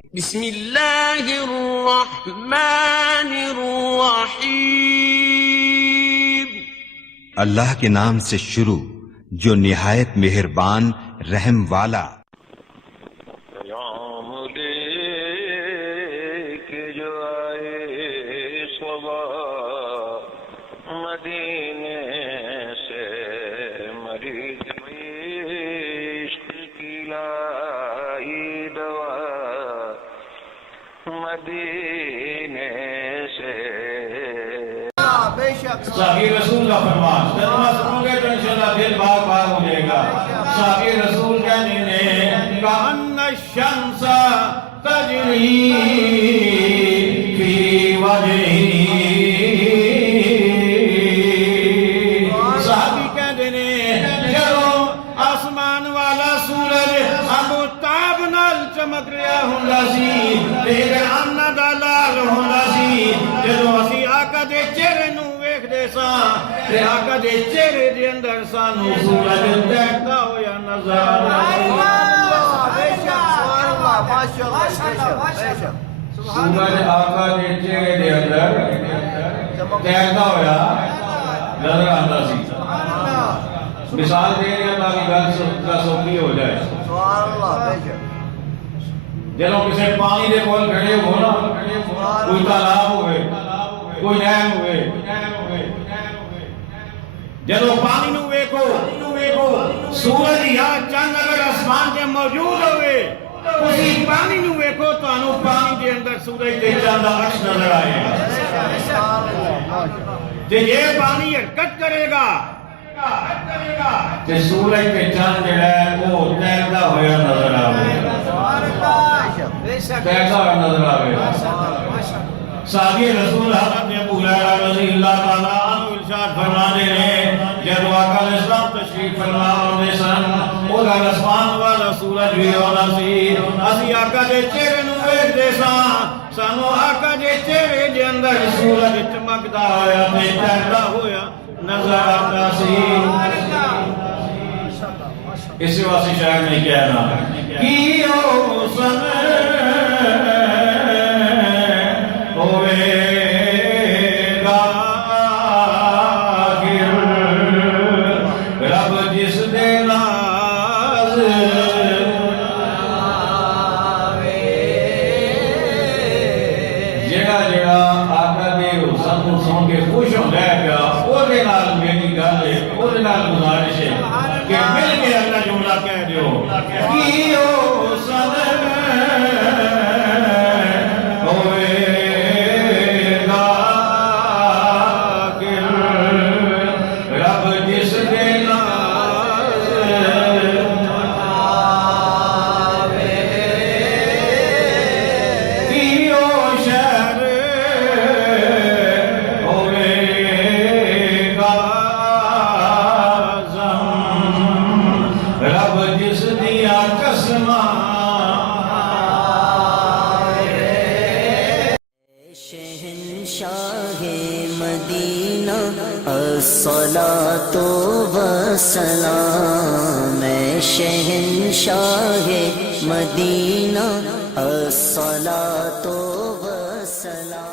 بسم اللہ الرحمن الرحیم. اللہ کے نام سے شروع جو نہایت مہربان رحم والا. پیام دے کے جو آئے صبح مدینے سے مریض عشق کی لائی دوا مدینے سے. صحابی رسول کا فرمان ترجمہ سنو گے تو انشاءاللہ دل باغ باغ ہو جائے گا. صحابی رسول کہنے نے کأن الشمس تجری فی وجہی. صحابی کہنے نے جدوں آسمان والا سورج ابو تاب نال چمک رہا ہوندا سی تیرے آمنا دا لال ہوندا سی. جدوں اسی آقا دے چہرے نو ویکھدے ساں تے آقا دے چہرے دے اندر سانو سورج تیرتا ہویا نظر آندا. سورج آقا دے چہرے دے اندر تیرتا ہویا نظر آندا سی. مثال دے رہے ہیں تاکہ گل سوکھی ہو جائے. جدوں کسے پانی دے کول کھڑے ہو نا کوئی تالاب ہوئے کوئی نہر ہوئے جدوں پانی نو ویکھو سورج یا چاند اگر آسمان تے موجود ہوئے اسی پانی نو ویکھو تانوں پانی دے اندر سورج تے چاند دا عکس نظر آئے گا. تے یہ پانی حرکت کرے گا تے سورج تے چاند جڑا ہے وہ تیرتا ہویا نظر آئے گا. تیرتا ہویا نظر آئے گا. صحابی رسول حضرت ابو ہریرہ رضی اللہ تعالیٰ عنہ ارشاد فرماتے ہیں جدوں آقا علیہ السلام تشریف فرما ہوندے سن اودا آسمان والا سورج بھی ہونا سی. اسی آقا دے چہرے نو ویکھدے ساں سانو آقا دے چہرے دے اندر سورج چمکدا ہویا تے تیرتا ہویا نظر آتا سی. اس واسطے شاعر نے کہنا کیو سن الصلاۃ والسلام شہنشاہ مدینہ الصلاۃ والسلام.